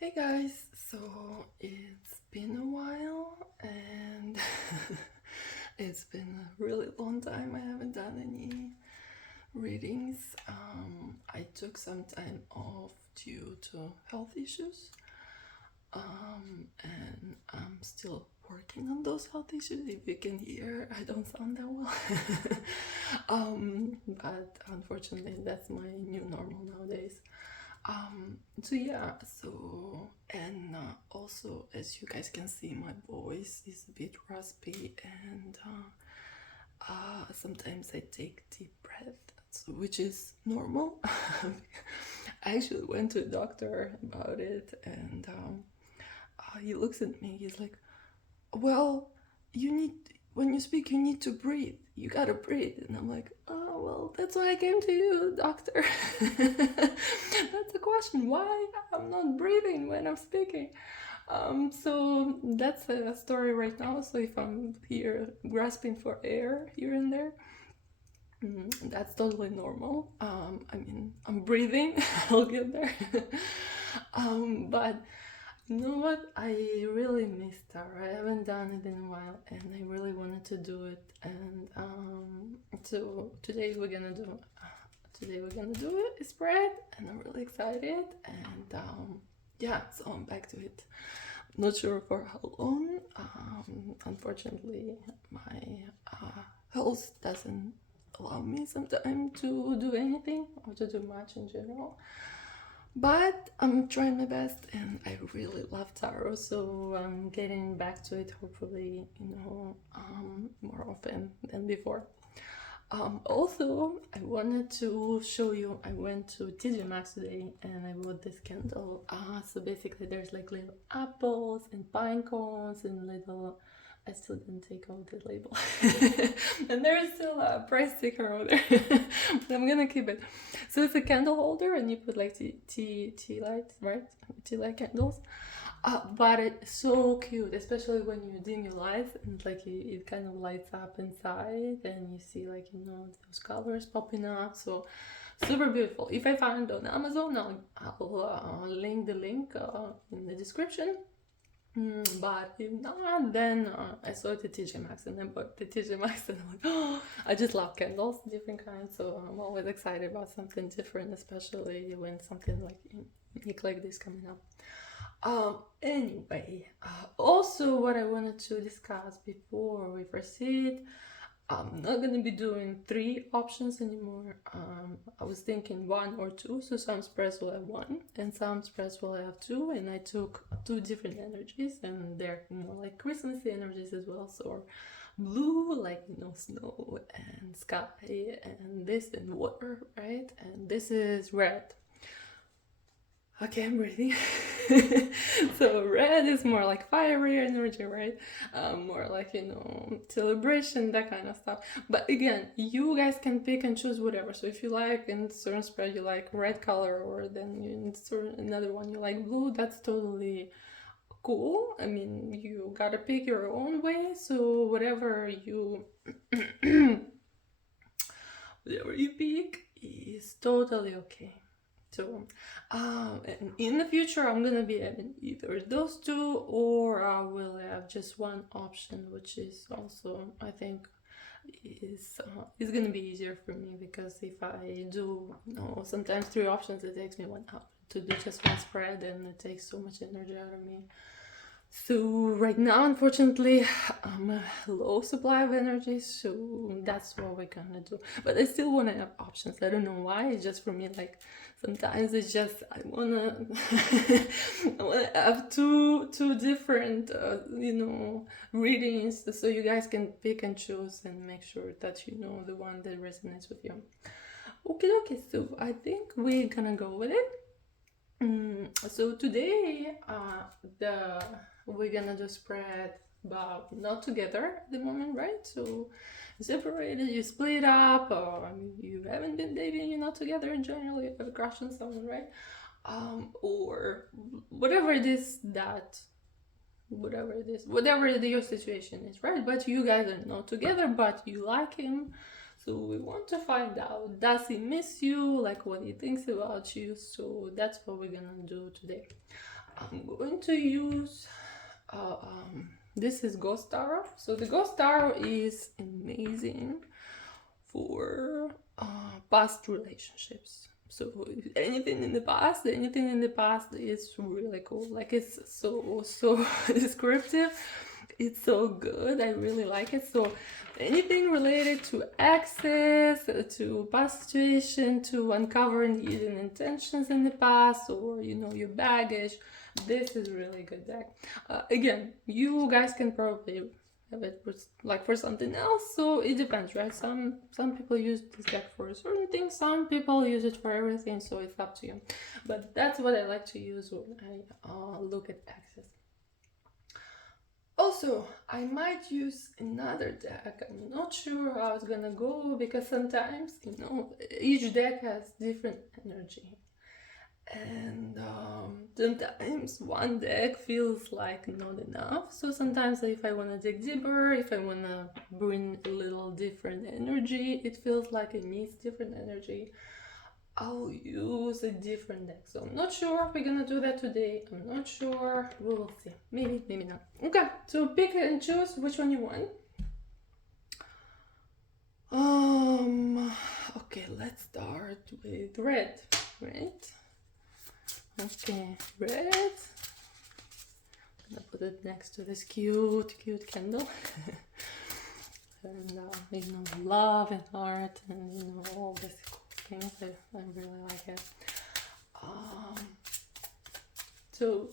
Hey guys, so it's been a while and it's been a really long time I haven't done any readings. I took some time off due to health issues, and I'm still working on those health issues. If you can hear, I don't sound that well. But unfortunately, that's my new normal nowadays. So yeah, so and also as you guys can see, my voice is a bit raspy, and sometimes I take deep breaths, which is normal. I actually went to a doctor about it, and he looks at me. He's like, "Well, you need when you speak, you need to breathe. You gotta breathe." And I'm like, "Oh well, that's why I came to you, doctor." That's a question. Why I'm not breathing when I'm speaking? So that's a story right now. So if I'm here grasping for air here and there, that's totally normal. I mean, I'm breathing. I'll get there. But you know what? I really missed her. I haven't done it in a while, and I really wanted to do it. And so today we're gonna do it. Spread, and I'm really excited. And yeah, so I'm back to it. Not sure for how long. Unfortunately, my health doesn't allow me sometimes to do anything or to do much in general. But I'm trying my best, and I really love tarot, so I'm getting back to it. Hopefully, more often than before. Also, I wanted to show you. I went to TJ Maxx today, and I bought this candle. So basically, there's like little apples and pine cones and little. I still didn't take out the label, and there's still a price sticker over there. But I'm gonna keep it. So it's a candle holder, and you put like tea lights, right? Tea light candles. But it's so cute, especially when you dim your lights and like it kind of lights up inside, and you see like those colors popping up. So super beautiful. If I find it on Amazon, I'll link the link in the description. But if not, then I saw it at TJ Maxx, and then bought the TJ Maxx, and I'm like, oh, I just love candles, different kinds. So I'm always excited about something different, especially when something like unique like this coming up. Anyway, also what I wanted to discuss before we proceed, I'm not gonna be doing 3 options anymore. I was thinking 1 or 2, so some spreads will have 1 and some spreads will have 2, and I took 2 different energies, and they're more like Christmassy energies as well. So blue, like snow and sky, and this and water, right? And this is red. Okay, I'm breathing. So red is more like fiery energy, right? More like celebration, that kind of stuff. But again, you guys can pick and choose whatever. So if you like in certain spread you like red color, or then in another one you like blue, that's totally cool. I mean, you gotta pick your own way. So whatever you whatever you pick is totally okay. So, and in the future, I'm gonna be having either those 2, or I will have just 1 option, which is also, I think, is gonna be easier for me, because if I do, sometimes 3 options, it takes me 1 hour to do just 1 spread, and it takes so much energy out of me. So right now, unfortunately, I'm a low supply of energy, so that's what we're gonna do. But I still wanna have options. I don't know why. It's just for me, like sometimes it's just I wanna I wanna have two different readings, so you guys can pick and choose and make sure that you know the one that resonates with you. Okay, so I think we're gonna go with it. So today, we're gonna do spread, but not together at the moment, right? So separated, you split up, or you haven't been dating, you're not together in general, you have a crush on someone, right? Or whatever it is whatever your situation is, right? But you guys are not together, but you like him. So we want to find out, does he miss you? Like, what he thinks about you? So that's what we're gonna do today. I'm going to use, this is Ghost Tarot. So the Ghost Tarot is amazing for past relationships. So anything in the past is really cool. Like, it's so descriptive. It's so good. I really like it. So anything related to access, to past situation, to uncovering hidden intentions in the past, or your baggage, this is really good deck. Again, you guys can probably have it for something else, so it depends, right? Some people use this deck for a certain thing, some people use it for everything, so it's up to you. But that's what I like to use when I look at access. Also, I might use another deck. I'm not sure how it's gonna go, because sometimes, each deck has different energy. And sometimes one deck feels like not enough. So sometimes if I want to dig deeper, if I want to bring a little different energy, it feels like it needs different energy, I'll use a different deck. So I'm not sure if we're gonna do that today. I'm not sure. We will see. Maybe, maybe not. Okay, so pick and choose which one you want. Okay, let's start with red, right? Okay, red. I'm gonna put it next to this cute candle. And love and heart and all these cool things. I really like it. So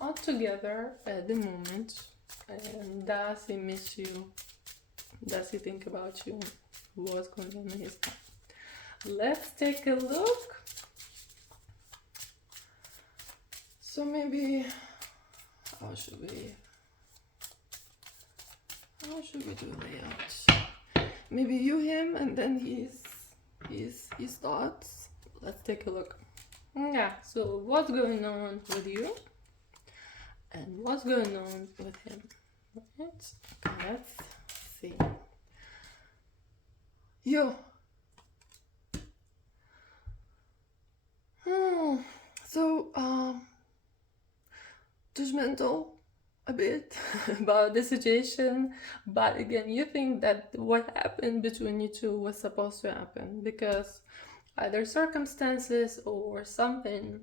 not together at the moment. And does he miss you? Does he think about you? What's going on in his life? Let's take a look. So maybe, how should we do layout? Maybe you, him, and then his thoughts. Let's take a look. Yeah, so what's going on with you? And what's going on with him? Right? Okay, let's see. You. So, judgmental a bit about the situation, but again, you think that what happened between you two was supposed to happen, because either circumstances or something,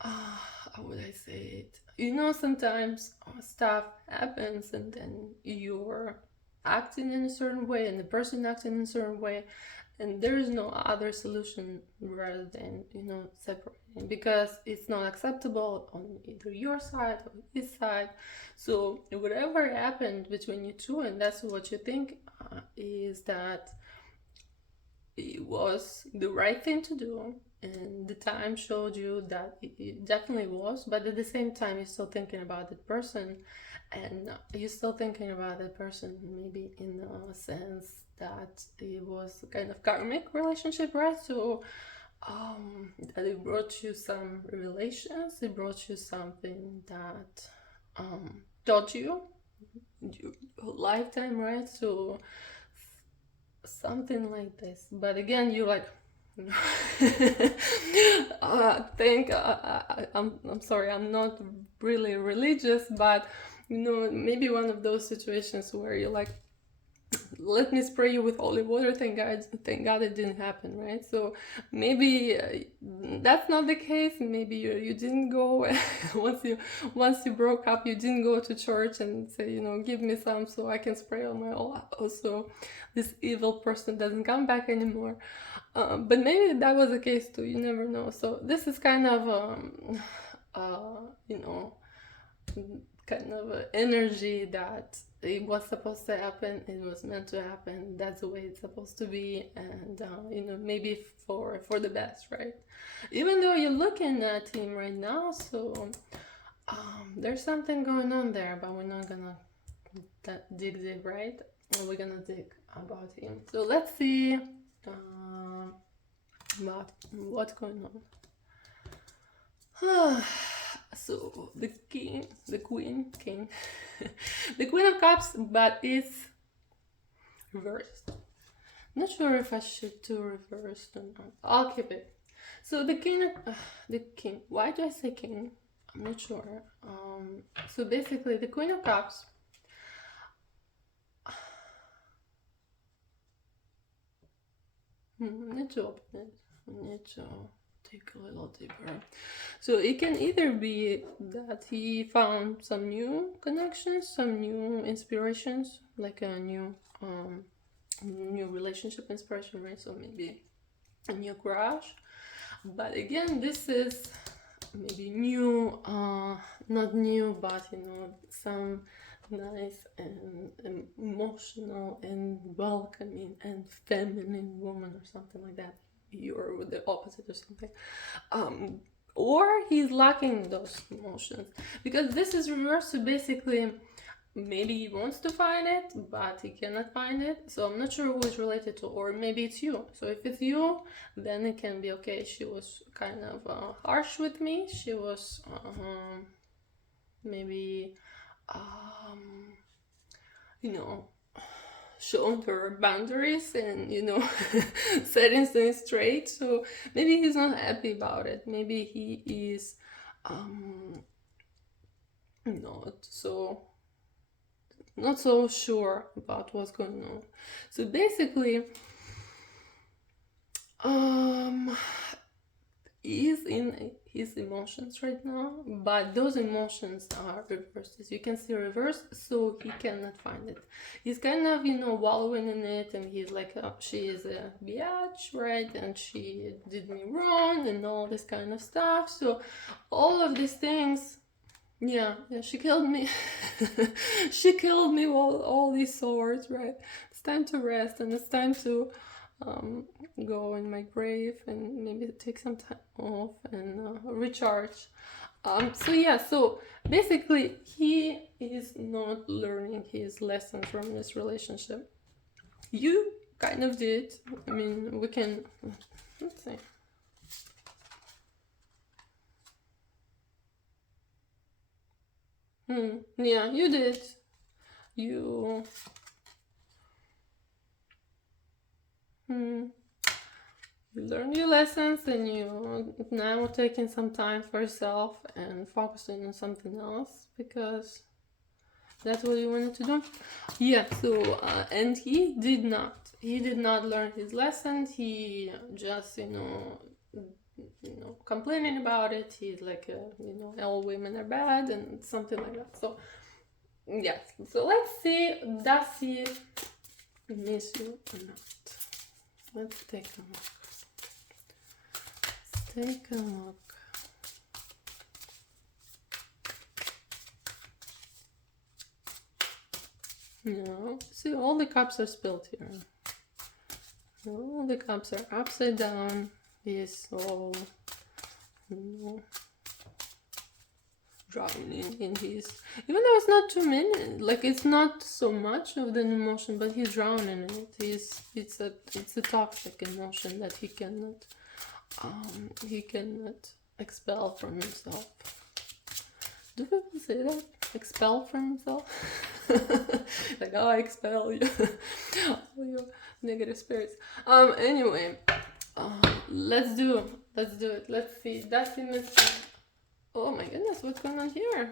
how would I say it? Sometimes stuff happens and then you're acting in a certain way and the person acting in a certain way, and there is no other solution rather than separating, because it's not acceptable on either your side or his side. So whatever happened between you two, and that's what you think, is that it was the right thing to do, and the time showed you that it definitely was. But at the same time, you're still thinking about that person, and you're still thinking about that person maybe in a sense that it was a kind of karmic relationship, right? So that it brought you some revelations, it brought you something that taught you your lifetime, right? So something like this. But again, you like I'm sorry, I'm not really religious, but maybe one of those situations where you're like, let me spray you with holy water, thank God it didn't happen, right? So maybe that's not the case. Maybe you didn't go once you broke up, you didn't go to church and say, give me some so I can spray on my house so this evil person doesn't come back anymore. But maybe that was the case too, you never know. So this is kind of kind of an energy that it was supposed to happen, it was meant to happen, that's the way it's supposed to be, and maybe for the best, right? Even though you're looking at him right now, so there's something going on there, but we're not gonna dig deep, right? We're gonna dig about him. So let's see about what's going on. So the queen, the queen of cups, but it's reversed. Not sure if I should do reversed or not. I'll keep it. So the king of the king. Why do I say king? I'm not sure. So basically, the Queen of Cups. I need to open it. I need to take a little deeper. So it can either be that he found some new connections, some new inspirations, like a new relationship inspiration, right? So maybe a new crush. But again, this is maybe new, not new, but some nice and emotional and welcoming and feminine woman or something like that. You're the opposite or something. Or he's lacking those emotions, because this is reversed. So basically, maybe he wants to find it, but he cannot find it. So I'm not sure who it's related to, or maybe it's you. So if it's you, then it can be okay. She was kind of harsh with me. She was maybe, shown her boundaries and setting things straight. So maybe he's not happy about it. Maybe he is not so sure about what's going on. So basically, he's in his emotions right now, but those emotions are reversed. As you can see, reversed, so he cannot find it. He's kind of wallowing in it, and he's like, she is a biatch, right? And she did me wrong and all this kind of stuff. So all of these things, yeah, she killed me. She killed me with all these swords, right? It's time to rest, and it's time to go in my grave and maybe take some time off and recharge. So basically, he is not learning his lessons from this relationship. You kind of did. I mean, we can, let's see. Yeah, you did. You learned your lessons, and you now taking some time for yourself and focusing on something else, because that's what you wanted to do. Yeah, so and he did not learn his lessons. He just complaining about it. He's like all women are bad and something like that. So yes, so let's see, does he miss you or not? Let's take a look. Take a look. No, see, all the cups are spilled here. All the cups are upside down. He's all drowning in his, even though it's not too many, like it's not so much of an emotion, but he's drowning in it. It's a toxic emotion that he cannot expel from himself. Do people say that? Expel from himself? Like, oh, I expel you. All your negative spirits. Anyway, let's do it. Let's see. Does he miss? Oh my goodness, what's going on here?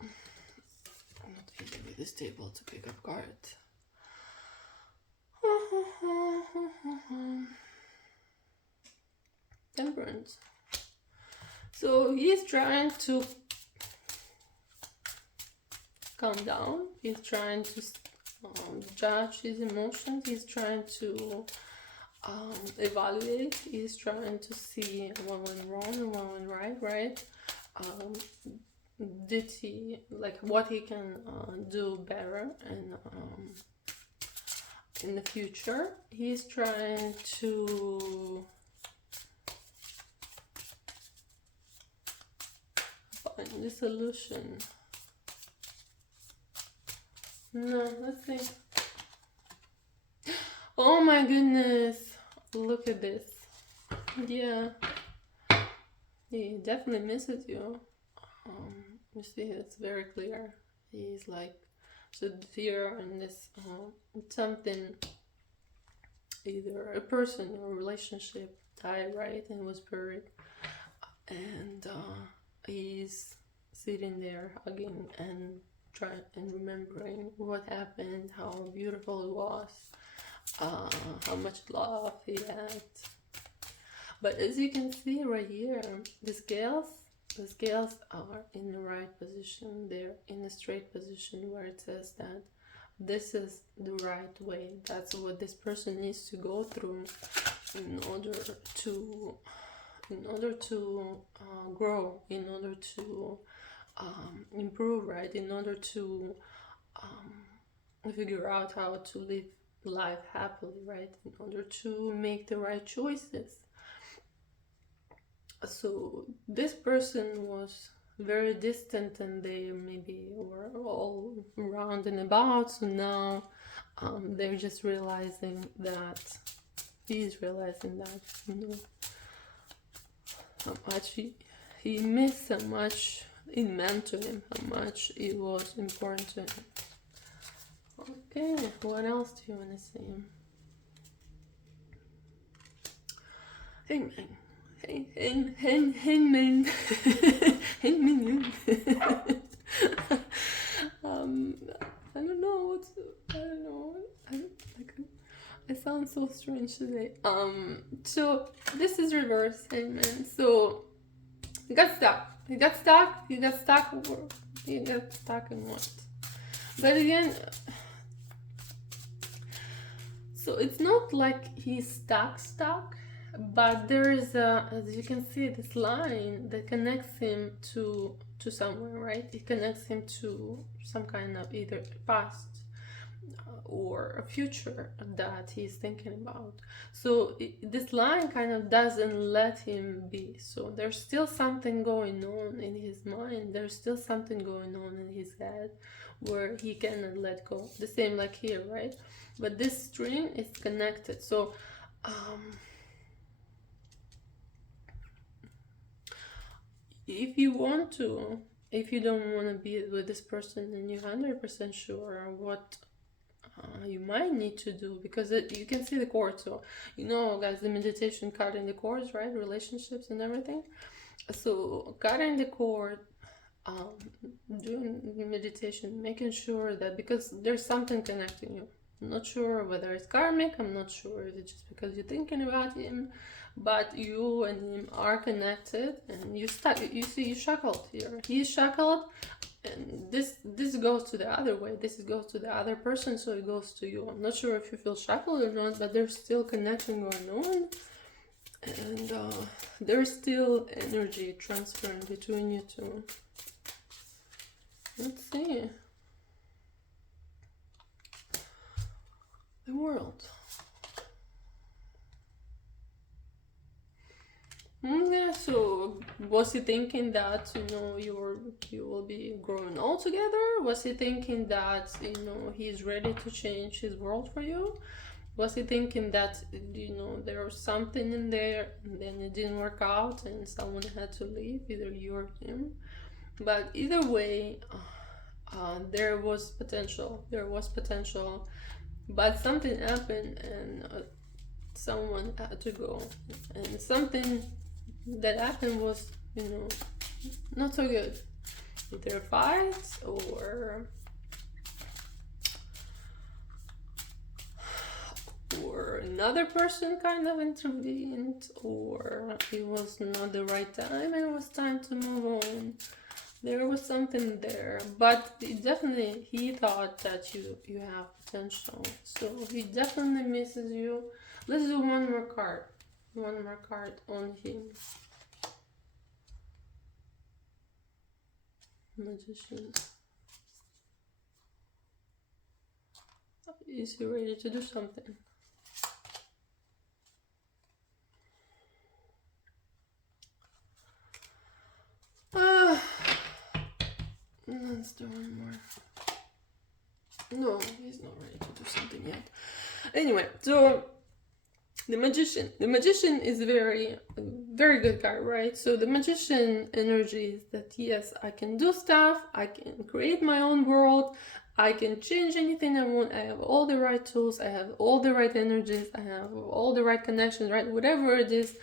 I'm not easy with this table to pick up cards. Temperance. So he's trying to calm down. He's trying to judge his emotions. He's trying to evaluate. He's trying to see what went wrong and what went right. Did he, like, what he can do better and in the future. He's trying to find the solution. No, let's see. Oh my goodness, look at this. Yeah, he definitely misses you. You see, it's very clear. He's like, so here in this something either a person or a relationship died, right, and was buried, and he's sitting there hugging and trying and remembering what happened, how beautiful it was, how much love he had. But as you can see right here, the scales are in the right position. They're in a straight position where it says that this is the right way. That's what this person needs to go through in order to grow, in order to improve, right? In order to figure out how to live life happily, right? In order to make the right choices. So this person was very distant, and they maybe were all around and about. So now they're just realizing that he's realizing that, you know, how much he missed, how much it meant to him, how much it was important to him. Okay, what else do you want to say? Hangman. Hangman. Hangman. I don't know. I sound so strange today. So this is reverse Hangman. So you got stuck. You got stuck in what? But again, so it's not like he's stuck, but there is as you can see, this line that connects him to somewhere, right? It connects him to some kind of either past or a future that he's thinking about. So this line kind of doesn't let him be. So there's still something going on in his mind. There's still something going on in his head where he cannot let go. The same like here, right? But this string is connected. So if you want to, if you don't want to be with this person and you're 100% sure what you might need to do, because you can see the chords. So you know, guys, the meditation cutting the cords, right? Relationships and everything. So cutting the cord, doing meditation, making sure that, because there's something connecting you. I'm not sure whether it's karmic. I'm not sure if it's just because you're thinking about him, but you and him are connected, and you stuck. You see, you shackled here. He's shackled, and this goes to the other way. This goes to the other person, so it goes to you. I'm not sure if you feel shackled or not, but there's still connection going on, and there's still energy transferring between you two. Let's see. The world. Yeah, so was he thinking that, you know, you will be growing all together? Was he thinking that, you know, he's ready to change his world for you? Was he thinking that, you know, there was something in there and then it didn't work out and someone had to leave, either you or him? But either way, there was potential, but something happened, and someone had to go, and something that happened was, you know, not so good. Either a fight, or another person kind of intervened, or it was not the right time and it was time to move on. There was something there, but definitely he thought that you have potential, so he definitely misses you. Let's do one more card on him. Magician. Is he ready to do something? Let's do one more. No, he's not ready to do something yet. Anyway, so the magician is a very, very good card, right? So the magician energy is that, yes, I can do stuff, I can create my own world, I can change anything I want. I have all the right tools. I have all the right energies. I have all the right connections, right? Whatever it is,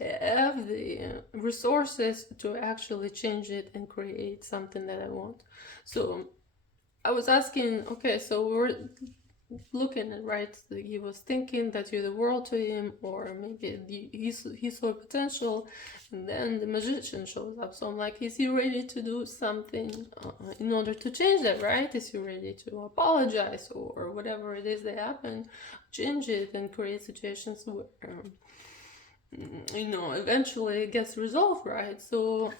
I have the resources to actually change it and create something that I want. So I was asking, okay, so we're looking at, right, he was thinking that you're the world to him, or maybe he saw potential, and then the magician shows up. So I'm like, is he ready to do something in order to change that, right? Is he ready to apologize, or whatever it is that happened, change it and create situations where eventually it gets resolved, right? So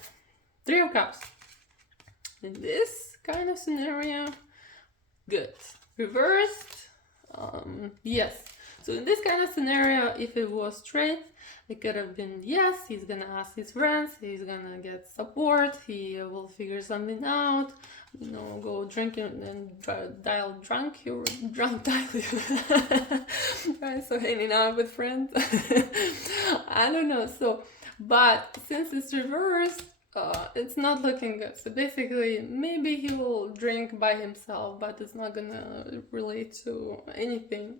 3 of Cups in this kind of scenario, good. Reversed, yes. So in this kind of scenario, if it was straight, it could have been yes, he's gonna ask his friends, he's gonna get support, he will figure something out, go drinking and dial drunk dial right? So hanging out with friends. I don't know. So, but since it's reversed, it's not looking good. So basically, maybe he will drink by himself, but it's not gonna relate to anything.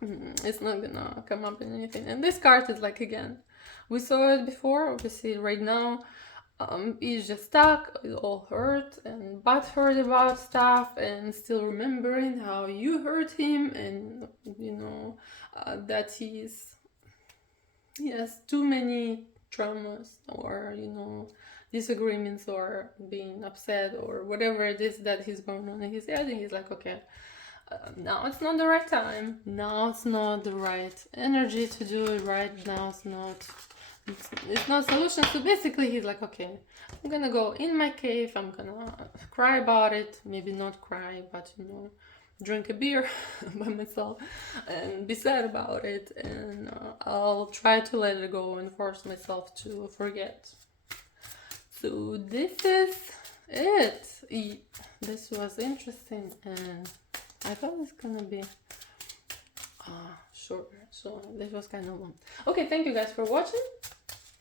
It's not gonna come up in anything. And this card is like, again, we saw it before. Obviously, right now, he's just stuck, all hurt and butthurt about stuff, and still remembering how you hurt him, and that he has too many traumas, or disagreements, or being upset, or whatever it is that he's going on in his head. And he's like, okay, now it's not the right time, now it's not the right energy to do it, right now it's not solution. So basically he's like, okay, I'm gonna go in my cave, I'm gonna cry about it, maybe not cry, but drink a beer by myself and be sad about it, and I'll try to let it go and force myself to forget. So this is it. This was interesting, and I thought it's gonna be shorter, so this was kind of long. Okay, thank you guys for watching.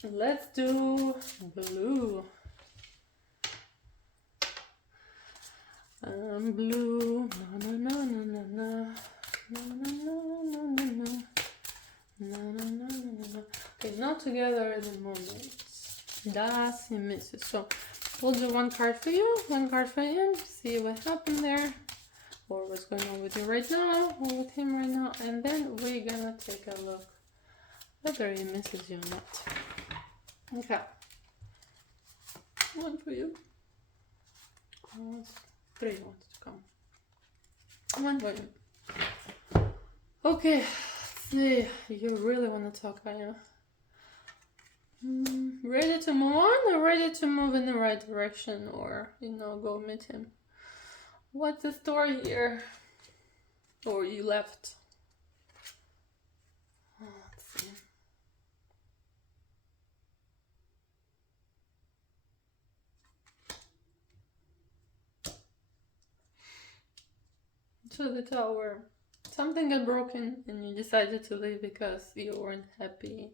Let's do blue. Blue. No, no, no, no, no, no, no, no, no, no, no. No, no, no, no, no. Okay, not together at the moment. Das he misses. So we'll do one card for you, one card for him. See what happened there, or what's going on with you right now, or with him right now, and then we're gonna take a look whether he misses you or not. Okay. One for you. 3 wants to come. One for you. Okay. See, you really want to talk, are you? Ready to move on, or ready to move in the right direction, or go meet him? What's the story here? Or you left? Let's see. So the Tower. Something got broken and you decided to leave because you weren't happy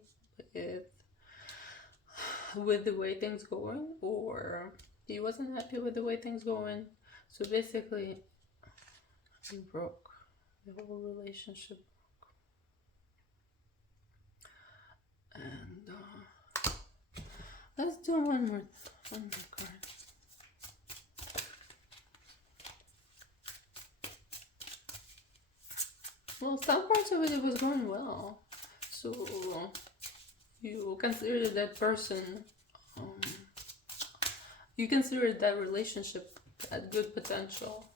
with the way things going, or he wasn't happy with the way things going. So basically, you broke. The whole relationship broke. And let's do one more card. Well, some parts of it was going well. So you consider that person, you consider that relationship had good potential,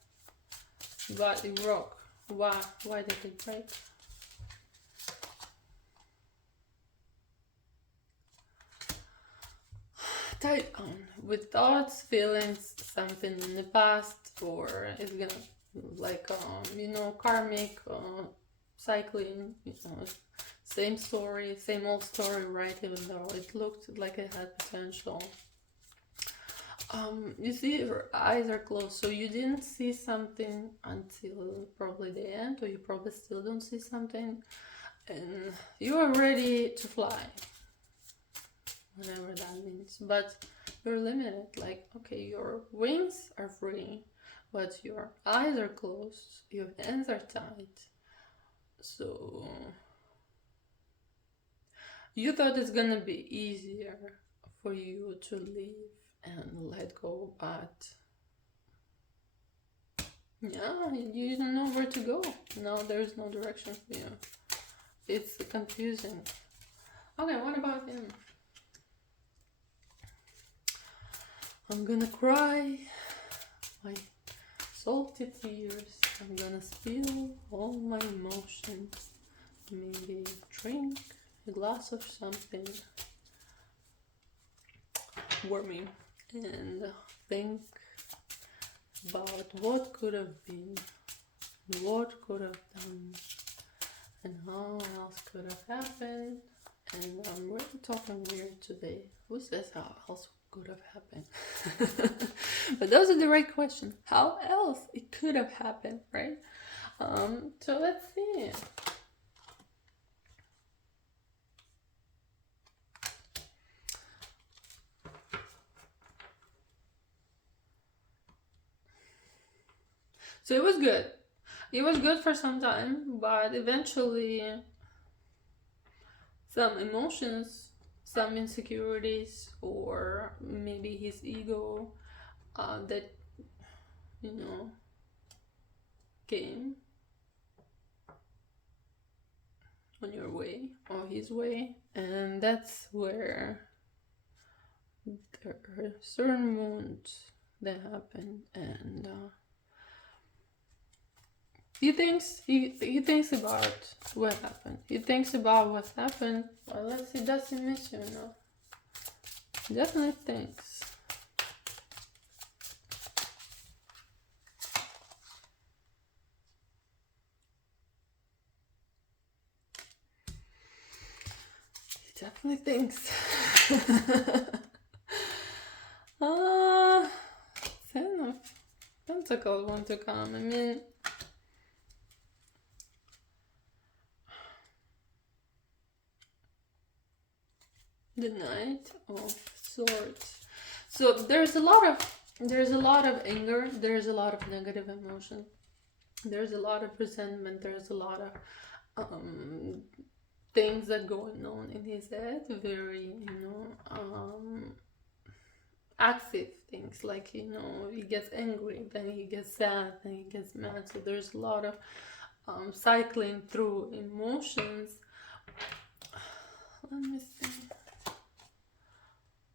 but it broke. Why did it break? Type on with thoughts, feelings, something in the past, or it's gonna like karmic cycling, same story, same old story, right? Even though it looked like it had potential. You see her eyes are closed, so you didn't see something until probably the end, or you probably still don't see something, and you are ready to fly, whatever that means, but you're limited. Like, okay, your wings are free, but your eyes are closed, your hands are tied. So you thought it's gonna be easier for you to leave and let go, but yeah, you don't know where to go. Now there's no direction for you. It's confusing. Okay, what about him? I'm gonna cry my salty tears. I'm gonna spill all my emotions. Maybe drink a glass of something warming and think about what could have been, what could have done, and how else could have happened. And I'm really talking weird today. Who says how else could have happened? But those are the right questions. How else it could have happened, right? So let's see. So it was good. It was good for some time, but eventually some emotions, some insecurities, or maybe his ego that, you know, came on your way or his way, and that's where there are certain wounds that happen, and he thinks about what happened. He thinks about what happened. Well, let's see, does he miss you now? He definitely thinks. He definitely thinks. Ten of Pentacles want to come. I mean, the Knight of Swords. So there's a lot of anger, there's a lot of negative emotion, there's a lot of resentment, there's a lot of things that going on in his head, very, active things, like, he gets angry, then he gets sad, then he gets mad. So there's a lot of cycling through emotions. Let me see.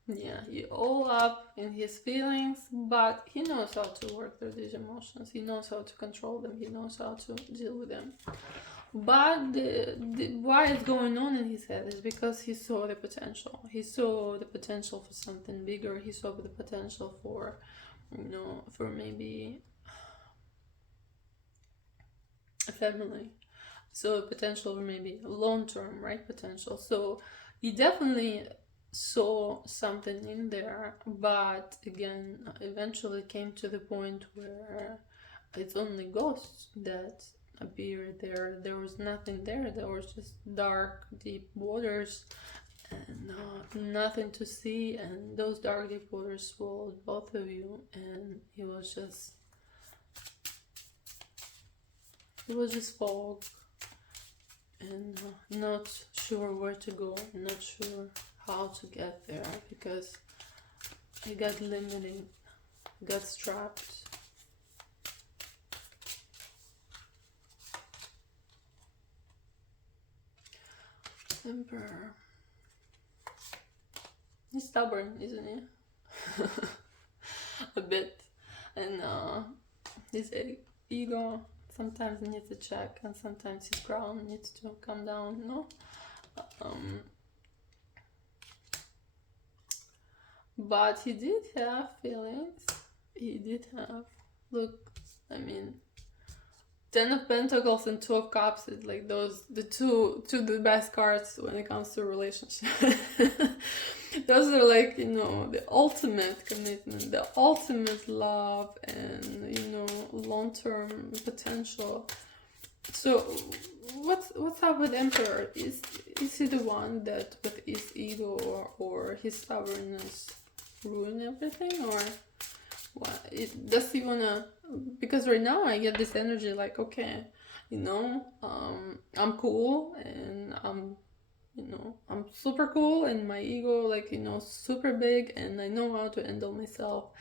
Yeah, he all up in his feelings, but he knows how to work through these emotions. He knows how to control them. He knows how to deal with them. But why it's going on in his head is because he saw the potential. He saw the potential for something bigger. He saw the potential for, for maybe a family. So potential for maybe long-term, right? Potential. So he definitely saw something in there, but again, eventually came to the point where it's only ghosts that appeared there. There was nothing there. There was just dark, deep waters and nothing to see, and those dark, deep waters swallowed both of you, and it was just fog, and not sure where to go, not sure how to get there, because he got limited, got strapped. Emperor. He's stubborn, isn't he? A bit. And his ego sometimes needs a check, and sometimes his crown needs to come down, no? But he did have feelings. He did have, look, I mean, 10 of Pentacles and 2 of Cups is like the two the best cards when it comes to relationship. Those are like, the ultimate commitment, the ultimate love, and, long-term potential. So what's up with Emperor? Is he the one that with his ego or his stubbornness ruin everything, or Does he wanna, because right now I get this energy like, okay, I'm cool, and I'm super cool, and my ego, like, super big, and I know how to handle myself,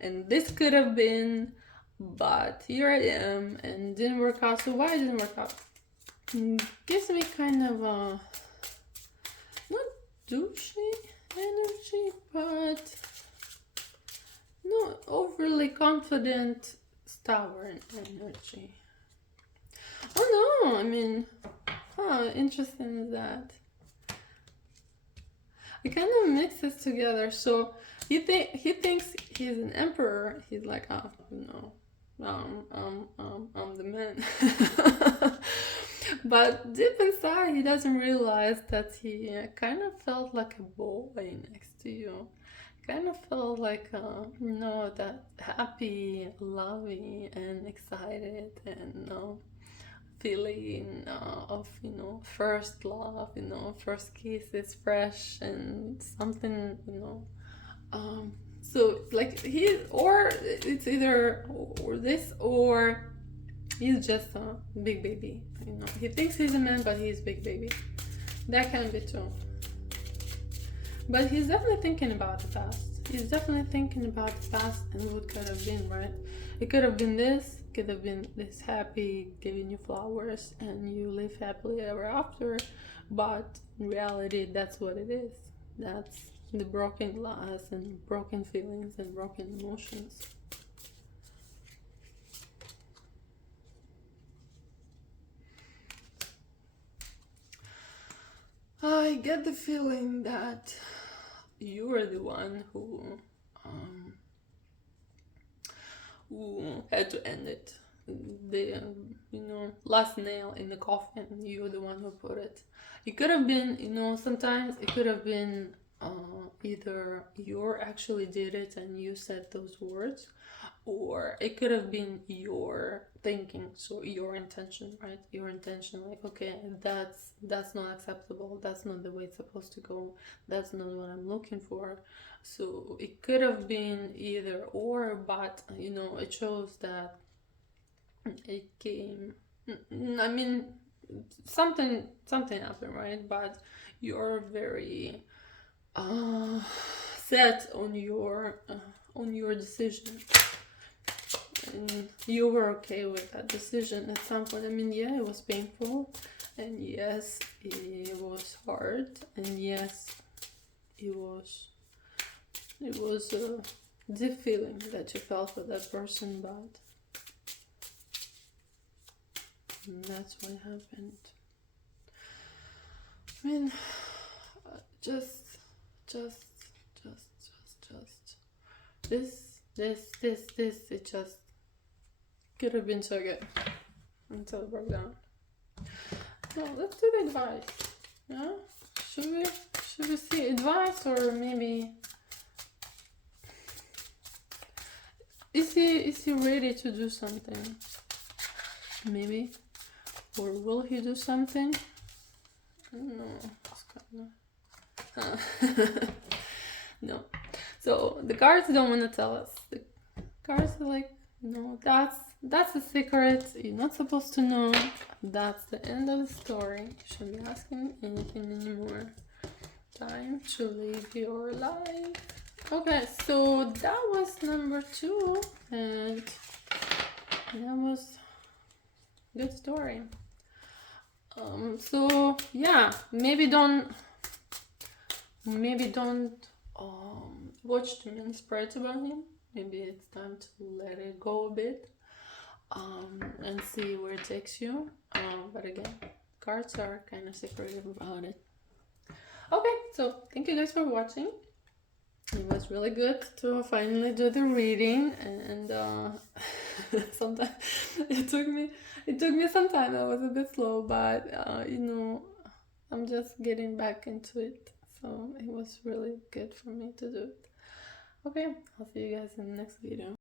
and this could have been, but here I am, and didn't work out. So why it didn't work out? Gives me kind of a, not douchey energy, but not overly confident, stubborn energy. Oh no, I mean, how interesting is that? I kind of mix this together. So he thinks he's an emperor. He's like, oh no, I'm the man. But deep inside, he doesn't realize that he kind of felt like a boy next to you. Kind of felt like, that happy, loving, and excited, and feeling of, first love, first kiss is fresh and something, so like or it's either or this, or he's just a big baby, he thinks he's a man, but he's big baby. That can be too. But he's definitely thinking about the past. He's definitely thinking about the past and what could have been, right? It could have been this, could have been this happy, giving you flowers, and you live happily ever after. But in reality, that's what it is. That's the broken glass and broken feelings and broken emotions. I get the feeling that you are the one who had to end it. The last nail in the coffin. You're the one who put it. It could have been, sometimes it could have been either you actually did it and you said those words, or it could have been your thinking, so your intention, right? Your intention, like, okay, that's not acceptable, that's not the way it's supposed to go, that's not what I'm looking for. So it could have been either or, but it shows that it came, I mean, something happened, right? But you're very set on your decision, and you were okay with that decision at some point. I mean, yeah, it was painful, and yes, it was hard, and yes, it was the feeling that you felt for that person, but that's what happened. I mean, just this, it just could have been so good until it broke down. No, let's do the advice. Yeah? Should we see advice, or maybe is he ready to do something? Maybe. Or will he do something? I don't know. It's kind of no. So the cards don't want to tell us. The cards are like, no, that's a secret. You're not supposed to know. That's the end of the story. You shouldn't be asking anything anymore. Time to live your life. Okay, so that was number 2, and that was a good story. So yeah, maybe don't watch too many spreads about him. Maybe it's time to let it go a bit, and see where it takes you. But again, cards are kind of secretive about it. Okay, so thank you guys for watching. It was really good to finally do the reading, and sometimes it took me some time. I was a bit slow, but I'm just getting back into it, so it was really good for me to do it. Okay, I'll see you guys in the next video.